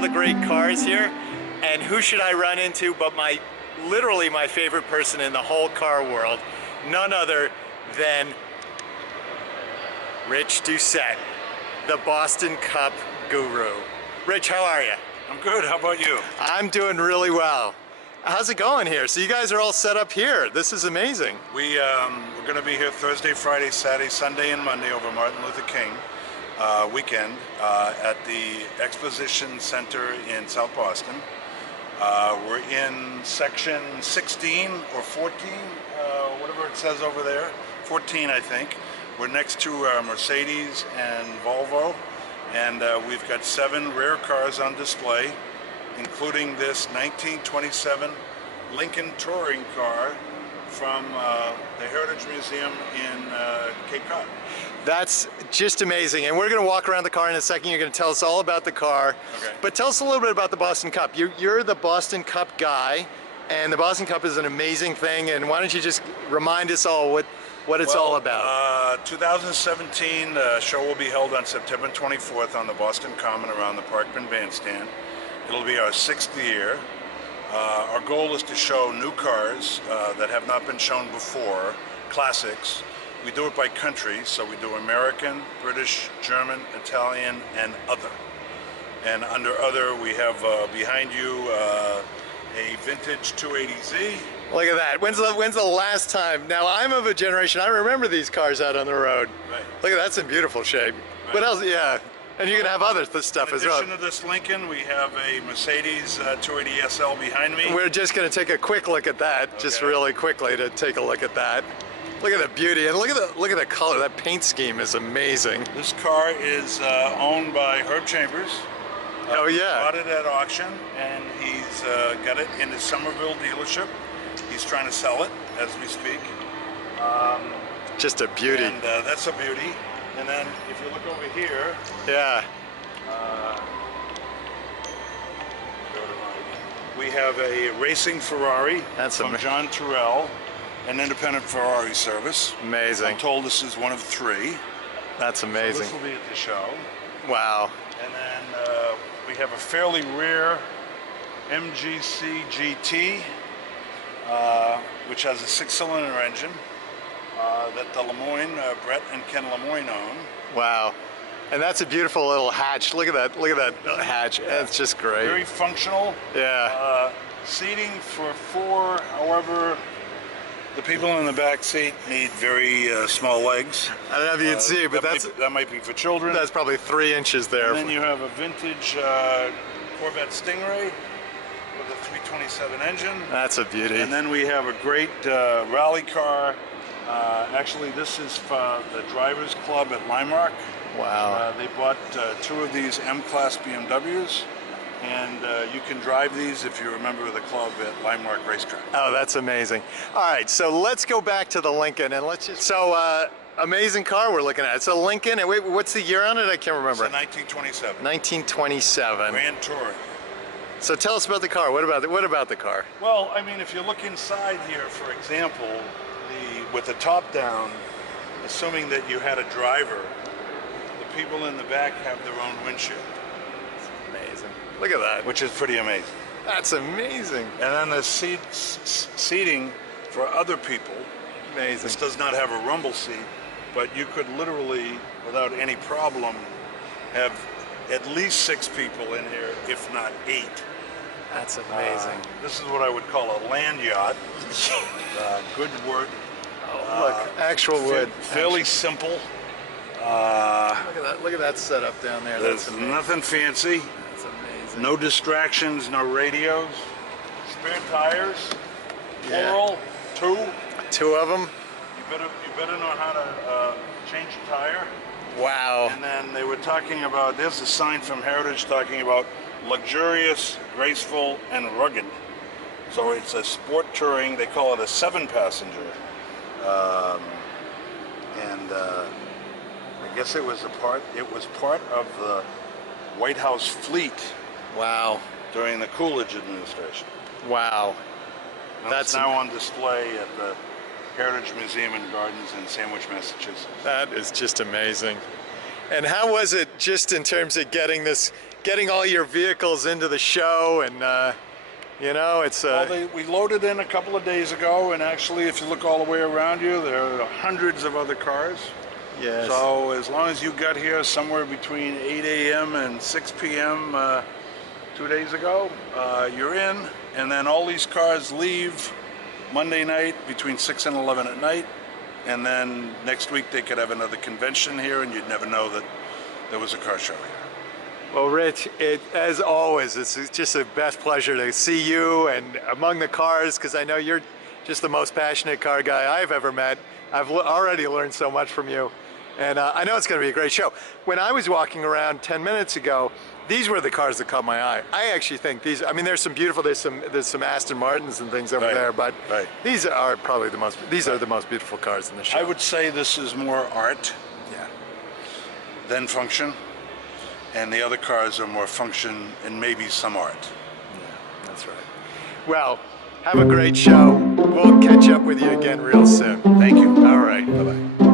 all the great cars here, and who should I run into but literally my favorite person in the whole car world, none other than Rich Doucette, the Boston Cup guru. Rich, how are you? I'm good. How about you? I'm doing really well. How's it going here? So you guys are all set up here. This is amazing. We're going to be here Thursday, Friday, Saturday, Sunday, and Monday over Martin Luther King weekend at the Exposition Center in South Boston. We're in section 16 or 14, whatever it says over there. 14, I think. We're next to Mercedes and Volvo, and we've got 7 rare cars on display, including this 1927 Lincoln touring car from the Heritage Museum in Cape Cod. That's just amazing, and we're going to walk around the car in a second. You're going to tell us all about the car. Okay. But tell us a little bit about the Boston Cup. You're the Boston Cup guy, and the Boston Cup is an amazing thing, and why don't you just remind us all what it's all about. 2017, the show will be held on September 24th on the Boston Common around the Parkman Bandstand. It'll be our 6th year. Our goal is to show new cars that have not been shown before, classics. We do it by country, so we do American, British, German, Italian, and other. And under other, we have behind you a vintage 280Z. Look at that. When's the last time? Now, I'm of a generation, I remember these cars out on the road. Right. Look at that, that's in beautiful shape. Right. What else? Yeah. And you're going to have other stuff as well. In addition to this Lincoln, we have a Mercedes 280 SL behind me. We're just going to take a quick look at that, just really quickly to take a look at that. Look at the beauty, and look at the color. That paint scheme is amazing. This car is owned by Herb Chambers. Oh yeah. Bought it at auction, and he's got it in his Somerville dealership. He's trying to sell it as we speak. Just a beauty. And that's a beauty. And then if you look over here. Yeah. We have a racing Ferrari from John Turrell, an independent Ferrari service. Amazing. I'm told this is one of 3. That's amazing. So this will be at the show. Wow. And then we have a fairly rare MGC GT, which has a 6-cylinder engine that the Lemoyne, Brett and Ken Lemoyne own. Wow. And that's a beautiful little hatch. Look at that. Look at that hatch. That's just great. Very functional. Yeah. Seating for 4, however, the people in the back seat need very small legs. I don't know if you can see, but that might be for children. That's probably 3 inches there. And then you have a vintage Corvette Stingray with a 327 engine. That's a beauty. And then we have a great rally car. Actually, this is for the Drivers Club at Lime Rock. Wow. They bought 2 of these M-Class BMWs. And you can drive these if you're a member of the club at Lime Rock Racetrack. Oh, that's amazing. All right, so let's go back to the Lincoln and let's just... So, amazing car we're looking at. It's a Lincoln, and wait, what's the year on it? I can't remember. It's a 1927. 1927. Grand Touring. So tell us about the car. What about the car? Well, I mean, if you look inside here, for example, with the top down, assuming that you had a driver, the people in the back have their own windshield. Amazing. Look at that. Which is pretty amazing. That's amazing. And then the seating for other people. Amazing. This does not have a rumble seat, but you could literally, without any problem, have at least 6 people in here, if not 8. That's amazing. This is what I would call a land yacht. Good wood. Oh, look, actual wood. Fairly simple. Look at that. Look at that setup down there. There's nothing fancy. That's amazing. No distractions, no radios. Spare tires. Plural. 2. 2 of them. You better know how to change a tire. Wow. And then they were talking about, there's a sign from Heritage talking about luxurious, graceful, and rugged. So it's a sport touring, they call it a 7-passenger. I guess it was part of the White House fleet. Wow. During the Coolidge administration. Wow. That's now on display at the Heritage Museum and Gardens in Sandwich, Massachusetts. That is just amazing. And how was it just in terms of getting this getting all your vehicles into the show, and you know, it's We loaded in a couple of days ago, and actually, if you look all the way around you, there are hundreds of other cars. yes. So as long as you got here somewhere between 8 a.m. and 6 p.m. 2 days ago, you're in, and then all these cars leave Monday night between 6 and 11 at night, and then next week they could have another convention here, and you'd never know that there was a car show here. Well, Rich, as always, it's just a best pleasure to see you and among the cars, because I know you're just the most passionate car guy I've ever met. I've already learned so much from you, and I know it's going to be a great show. When I was walking around 10 minutes ago, these were the cars that caught my eye. I actually think these, I mean, there's some beautiful, there's some Aston Martins and things over there, but these are probably the most beautiful cars in the show. I would say this is more art than function. And the other cars are more function and maybe some art. Yeah, that's right. Well, have a great show. We'll catch up with you again real soon. Thank you. All right. Bye-bye.